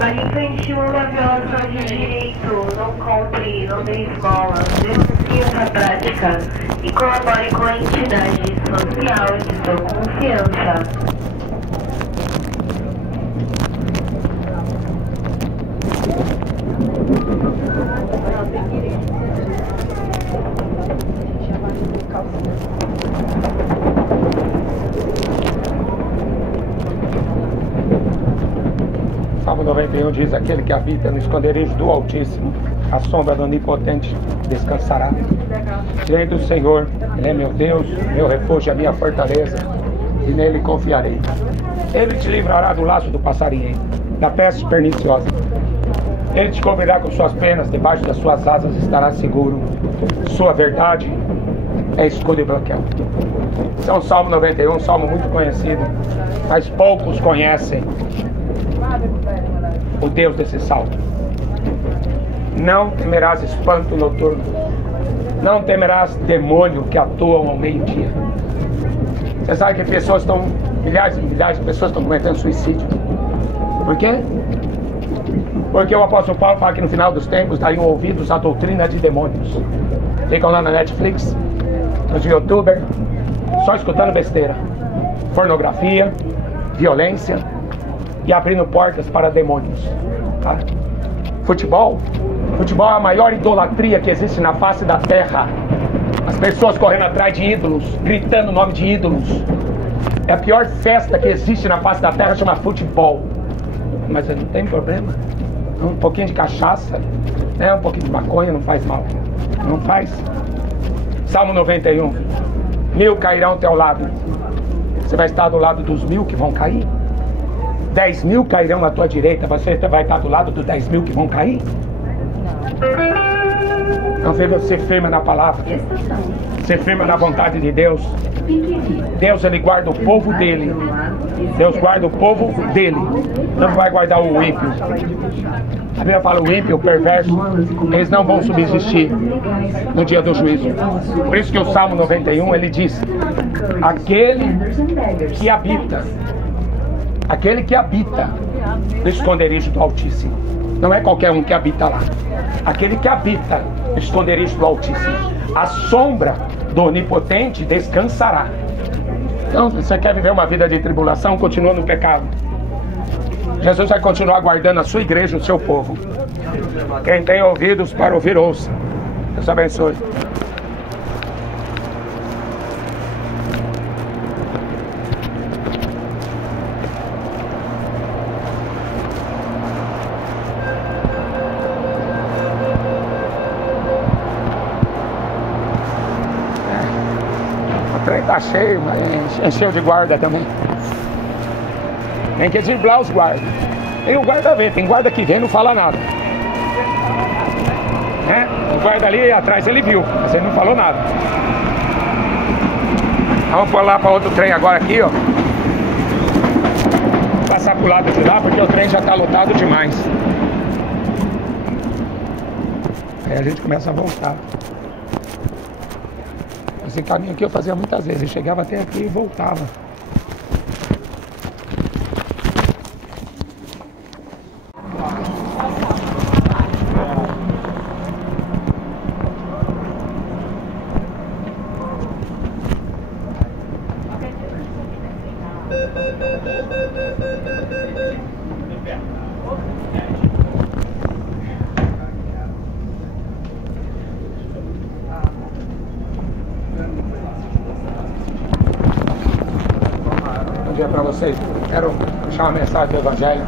Ali preencheu uma violação de direito, não compre, não dê esmola, denuncie essa prática e colabore com a entidade social de sua confiança. Salmo 91 diz: aquele que habita no esconderijo do Altíssimo, a sombra do Onipotente descansará. Direi do Senhor, Ele é meu Deus, meu refúgio, a minha fortaleza, e nele confiarei. Ele te livrará do laço do passarinheiro, da peste perniciosa. Ele te cobrirá com suas penas, debaixo das suas asas estará seguro. Sua verdade é escudo e broquel. Esse é um Salmo 91, um salmo muito conhecido, mas poucos conhecem o Deus desse salmo. Não temerás espanto noturno, não temerás demônio que atuam ao meio-dia. Você sabe que pessoas estão, milhares e milhares de pessoas estão cometendo suicídio. Por quê? Porque o apóstolo Paulo fala que no final dos tempos dariam ouvidos à doutrina de demônios. Ficam lá na Netflix, nos youtubers, só escutando besteira, pornografia, violência e abrindo portas para demônios. Tá? Futebol é a maior idolatria que existe na face da terra. As pessoas correndo atrás de ídolos, gritando o nome de ídolos. É a pior festa que existe na face da terra, chama futebol. Mas não tem problema. Um pouquinho de cachaça, né? Um pouquinho de maconha não faz mal. Não faz. Salmo 91. 1000 cairão ao teu lado. Você vai estar do lado dos 1000 que vão cair. 10.000 cairão à tua direita. Você vai estar do lado dos 10.000 que vão cair. Não, você firma na palavra. Você firma na vontade de Deus. Deus, Ele guarda o povo dele. Deus guarda o povo dele. Não vai guardar o ímpio. A Bíblia fala: o ímpio, o perverso, eles não vão subsistir no dia do juízo. Por isso que o Salmo 91 ele diz: aquele que habita no esconderijo do Altíssimo. Não é qualquer um que habita lá. Aquele que habita no esconderijo do Altíssimo, a sombra do Onipotente descansará. Então, se você quer viver uma vida de tribulação, continua no pecado. Jesus vai continuar guardando a sua igreja, o seu povo. Quem tem ouvidos para ouvir, ouça. Deus abençoe. O trem tá cheio, mas encheu de guarda também. Tem que driblar os guardas. Tem o guarda vem, tem guarda que vem e não fala nada. Né? O guarda ali atrás ele viu, mas ele não falou nada. Vamos por lá para outro trem agora aqui, ó. Passar pro lado de lá porque o trem já tá lotado demais. Aí a gente começa a voltar. Esse caminho aqui eu fazia muitas vezes. Eu chegava até aqui e voltava. Bom dia para vocês. Quero deixar uma mensagem do Evangelho.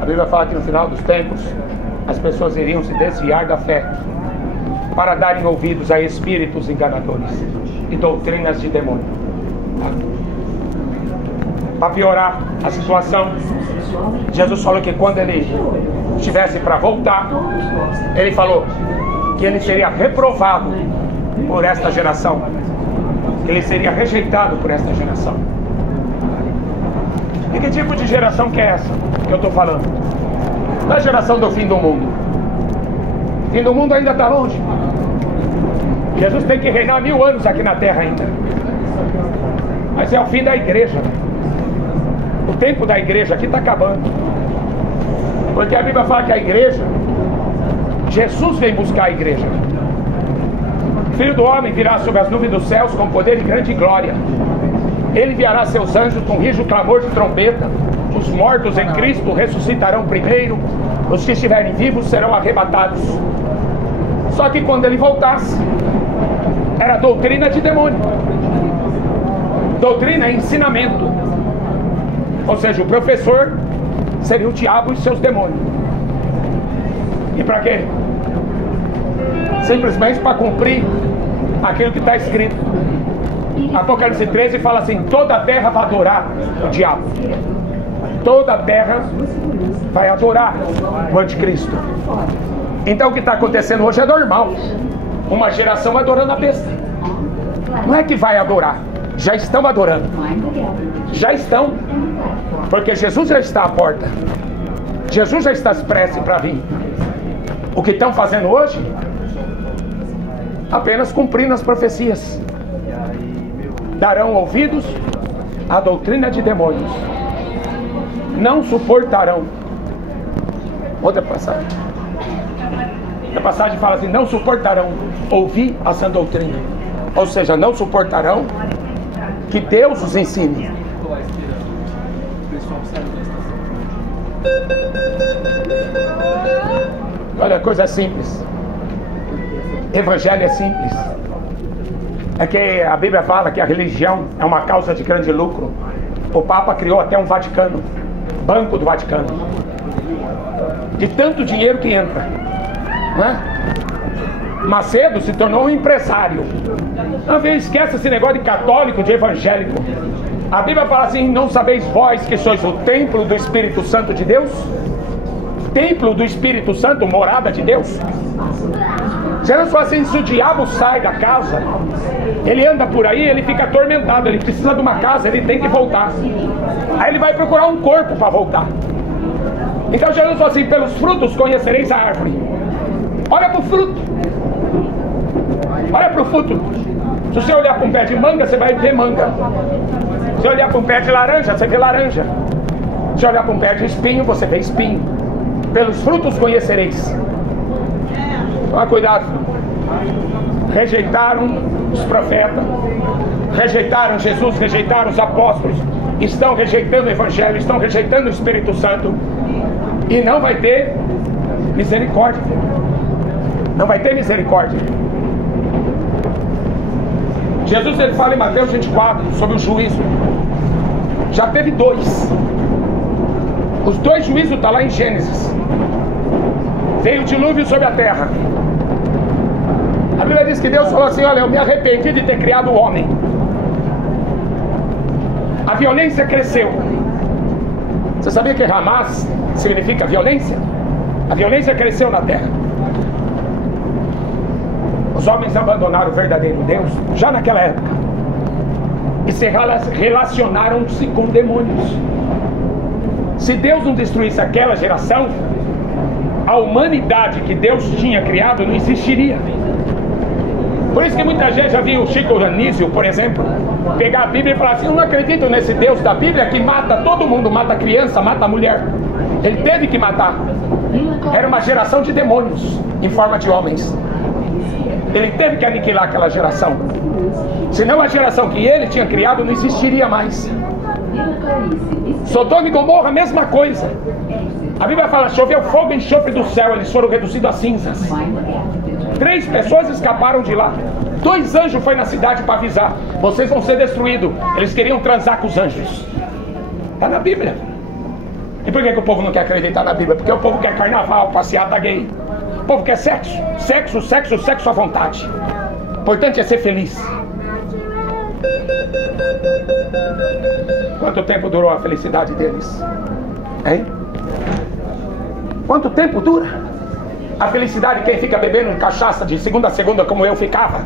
A Bíblia fala que no final dos tempos as pessoas iriam se desviar da fé para darem ouvidos a espíritos enganadores e doutrinas de demônio. Para piorar a situação, Jesus falou que quando ele estivesse para voltar, ele falou que ele seria reprovado por esta geração, que ele seria rejeitado por esta geração. E que tipo de geração que é essa que eu estou falando? Não é a geração do fim do mundo. O fim do mundo ainda está longe. Jesus tem que reinar 1000 anos aqui na terra ainda. Mas Mas é o fim da igreja. O tempo da igreja aqui está acabando. Porque a Bíblia fala que a igreja, Jesus vem buscar a igreja. O Filho do homem virá sobre as nuvens dos céus com poder e grande glória. Ele enviará seus anjos com rijo clamor de trombeta. Os mortos em Cristo ressuscitarão primeiro. Os que estiverem vivos serão arrebatados. Só que quando ele voltasse, era doutrina de demônio. Doutrina é ensinamento. Ou seja, o professor seria o diabo e seus demônios. E para quê? Simplesmente para cumprir aquilo que está escrito. Apocalipse 13 fala assim: toda a terra vai adorar o diabo. Toda a terra vai adorar o anticristo. Então o que está acontecendo hoje é normal. Uma geração adorando a besta. Não é que vai adorar, já estão adorando. Já estão. Porque Jesus já está à porta. Jesus já está prestes para vir. O que estão fazendo hoje? Apenas cumprindo as profecias. Darão ouvidos à doutrina de demônios. Não suportarão. Outra passagem. A passagem fala assim: não suportarão ouvir a sã doutrina. Ou seja, não suportarão que Deus os ensine. Olha, coisa simples. Evangelho é simples. É que a Bíblia fala que a religião é uma causa de grande lucro. O Papa criou até um Vaticano, Banco do Vaticano, de tanto dinheiro que entra, né? Macedo se tornou um empresário. Não, esquece esse negócio de católico, de evangélico. A Bíblia fala assim: não sabeis vós que sois o templo do Espírito Santo de Deus? Templo do Espírito Santo, morada de Deus. Jesus fala assim: se o diabo sai da casa, ele anda por aí, ele fica atormentado, ele precisa de uma casa, ele tem que voltar. Aí ele vai procurar um corpo para voltar. Então Jesus fala assim: pelos frutos conhecereis a árvore. Olha para o fruto. Olha para o fruto. Se você olhar para um pé de manga, você vai ver manga. Se olhar para um pé de laranja, você vê laranja. Se olhar para um pé de espinho, você vê espinho. Pelos frutos conhecereis. Toma cuidado. Rejeitaram os profetas, rejeitaram Jesus, rejeitaram os apóstolos, estão rejeitando o Evangelho, estão rejeitando o Espírito Santo, e não vai ter misericórdia. Não vai ter misericórdia. Jesus, ele fala em Mateus 24 sobre o juízo. Já teve dois. Os dois juízos estão lá em Gênesis. Veio o dilúvio sobre a terra. A Bíblia diz que Deus falou assim: olha, eu me arrependi de ter criado o homem. A violência cresceu. Você sabia que Hamas significa violência? A violência cresceu na terra. Os homens abandonaram o verdadeiro Deus já naquela época e se relacionaram-se com demônios. Se Deus não destruísse aquela geração, a humanidade que Deus tinha criado não existiria. Por isso que muita gente já viu o Chico Anísio, por exemplo, pegar a Bíblia e falar assim: eu não acredito nesse Deus da Bíblia que mata todo mundo, mata criança, mata mulher. Ele teve que matar. Era uma geração de demônios em forma de homens. Ele teve que aniquilar aquela geração. Senão a geração que ele tinha criado não existiria mais. Sodoma e Gomorra, a mesma coisa. A Bíblia fala: choveu fogo e enxofre do céu, eles foram reduzidos a cinzas. 3 pessoas escaparam de lá. 2 anjos foram na cidade para avisar: vocês vão ser destruídos. Eles queriam transar com os anjos. Está na Bíblia. E por que o povo não quer acreditar na Bíblia? Porque o povo quer carnaval, passeata gay. O povo quer sexo. Sexo, sexo, sexo à vontade. O importante é ser feliz. Quanto tempo durou a felicidade deles? Hein? Quanto tempo dura a felicidade de quem fica bebendo cachaça de segunda a segunda, como eu ficava?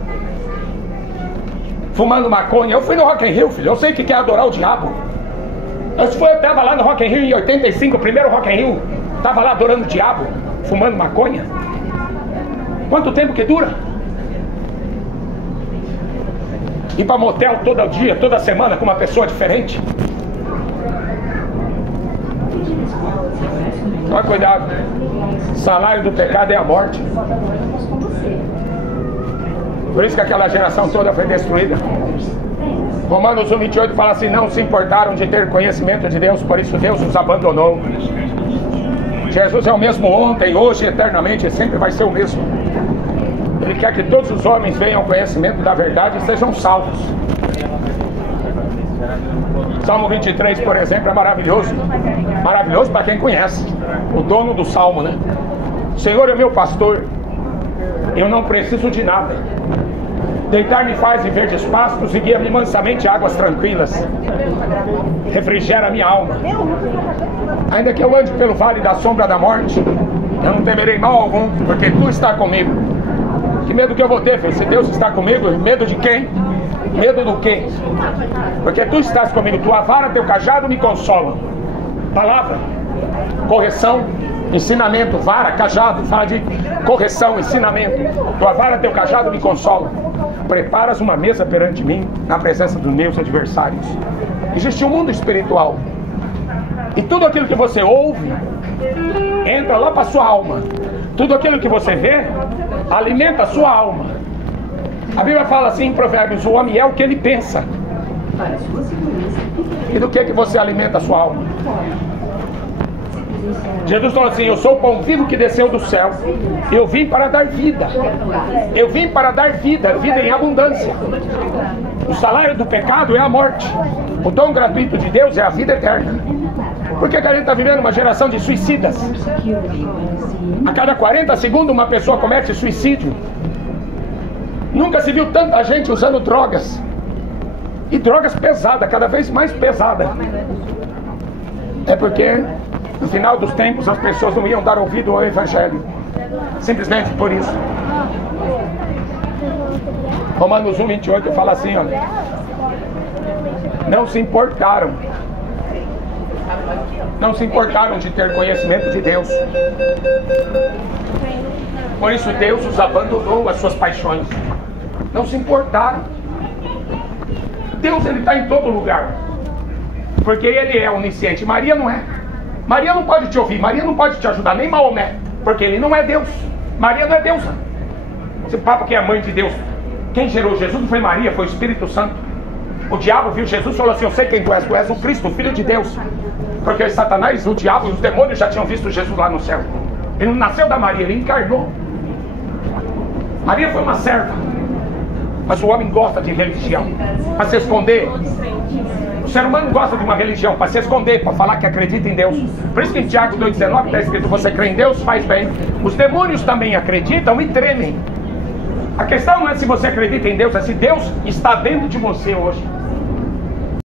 Fumando maconha. Eu fui no Rock in Rio, filho. Eu sei que quer adorar o diabo. Eu estava lá no Rock in Rio em 85, o primeiro Rock in Rio. Estava lá adorando o diabo, fumando maconha. Quanto tempo que dura? Ir para motel todo dia, toda semana com uma pessoa diferente? Toma cuidado. O salário do pecado é a morte. Por isso que aquela geração toda foi destruída. Romanos 1:28 fala assim: não se importaram de ter conhecimento de Deus, por isso Deus os abandonou. Jesus é o mesmo ontem, hoje, eternamente, sempre vai ser o mesmo. Ele quer que todos os homens venham ao conhecimento da verdade e sejam salvos. Salmo 23, por exemplo, é maravilhoso. Maravilhoso para quem conhece. O dono do salmo, né? O Senhor é meu pastor, eu não preciso de nada. Deitar-me faz em verdes pastos e guia-me mansamente a águas tranquilas. Refrigera a minha alma. Ainda que eu ande pelo vale da sombra da morte, eu não temerei mal algum, porque tu está comigo. Que medo que eu vou ter, filho? Se Deus está comigo, medo de quem? Medo do quê? Porque tu estás comigo, tua vara, teu cajado me consolam. Palavra, correção, ensinamento, vara, cajado, fala de correção, ensinamento. Tua vara, teu cajado me consolam. Preparas uma mesa perante mim, na presença dos meus adversários. Existe um mundo espiritual. E tudo aquilo que você ouve, entra lá para a sua alma. Tudo aquilo que você vê, alimenta a sua alma. A Bíblia fala assim em Provérbios: o homem é o que ele pensa. E do que você alimenta a sua alma? Jesus falou assim: eu sou o pão vivo que desceu do céu. Eu vim para dar vida. Eu vim para dar vida, vida em abundância. O salário do pecado é a morte. O dom gratuito de Deus é a vida eterna. Por que a gente está vivendo uma geração de suicidas? A cada 40 segundos uma pessoa comete suicídio. Nunca se viu tanta gente usando drogas. E drogas pesadas, cada vez mais pesadas. É porque no final dos tempos as pessoas não iam dar ouvido ao Evangelho. Simplesmente por isso. Romanos 1:28 fala assim, olha: não se importaram de ter conhecimento de Deus. Por isso Deus os abandonou as suas paixões. Não se importaram. Deus, ele está em todo lugar, porque ele é onisciente. Maria não é. Maria não pode te ouvir, Maria não pode te ajudar, nem Maomé, porque ele não é Deus. Maria não é deusa. Esse papo que é a mãe de Deus. Quem gerou Jesus não foi Maria, foi o Espírito Santo. O diabo viu Jesus e falou assim: eu sei quem tu és o Cristo, o Filho de Deus. Porque o Satanás, o diabo e os demônios já tinham visto Jesus lá no céu. Ele não nasceu da Maria, ele encarnou. Maria foi uma serva. Mas o homem gosta de religião para se esconder. O ser humano gosta de uma religião para se esconder, para falar que acredita em Deus. Por isso que em Tiago 2,19 está escrito: você crê em Deus, faz bem. Os demônios também acreditam e tremem. A questão não é se você acredita em Deus, é se Deus está dentro de você hoje.